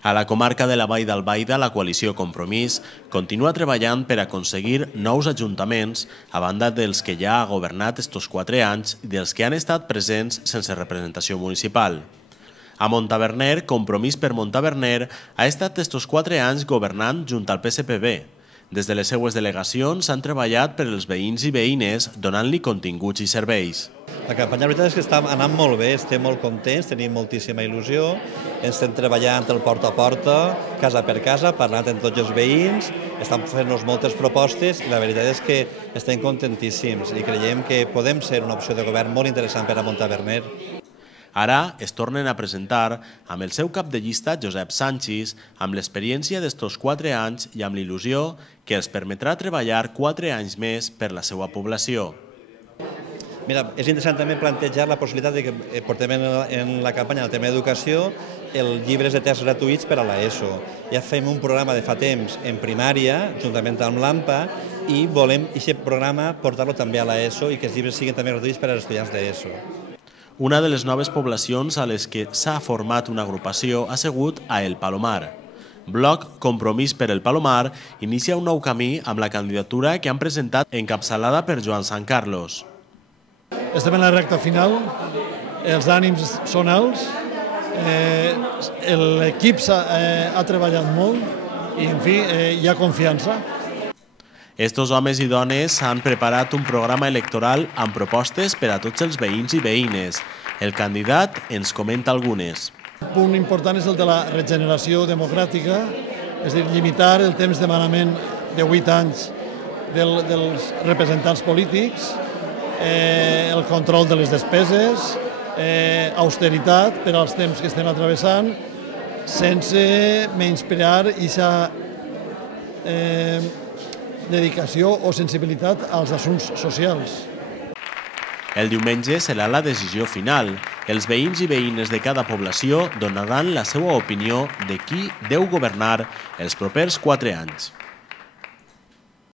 A la comarca de la Vall d'Albaida, la coalició Compromís continua treballant per aconseguir nous ajuntaments a banda dels que ja ha governat estos 4 anys i dels que han estat presents sense representació municipal. A Montaverner, Compromís per Montaverner ha estat estos 4 anys governant junt al PSPB. Des de les seues delegacions s'han treballat per als veïns i veïnes donant-li continguts i serveis. La campanya, la veritat és que està anant molt bé, estem molt contents, tenim moltíssima il·lusió, estem treballant el porta a porta, casa per casa, parlant amb tots els veïns, estan fent-nos moltes propostes i la veritat és que estem contentíssims i creiem que podem ser una opció de govern molt interessant per a Montaverner. Ara es tornen a presentar amb el seu cap de llista, Josep Sanchis, amb l'experiència d'estos 4 anys i amb l'il·lusió que els permetrà treballar 4 anys més per la seva població. Mira, és interessant també plantejar la possibilitat de que portem en la campanya del tema d'educació els llibres de text gratuïts per a l'ESO. Ja fem un programa de fa temps en primària, juntament amb l'AMPA, i volem aquest programa portar-lo també a l'ESO i que els llibres siguin també gratuïts per als estudiants d'ESO. Una de les noves poblacions a les que s'ha format una agrupació ha sigut a El Palomar. Bloc Compromís per El Palomar inicia un nou camí amb la candidatura que han presentat encapçalada per Joan San Carlos. Estem en la recta final, els ànims són alts, l'equip ha treballat molt i, en fi, hi ha confiança. Estos homes i dones han preparat un programa electoral amb propostes per a tots els veïns i veïnes. El candidat ens comenta algunes. Un punt important és el de la regeneració democràtica, és a dir, limitar el temps de manament de 8 anys dels representants polítics, el control de les despeses, austeritat per als temps que estem travessant, sense menysprear aquesta dedicació o sensibilitat als assumptes socials. El diumenge serà la decisió final. Els veïns i veïnes de cada població donaran la seva opinió de qui deu governar els propers 4 anys.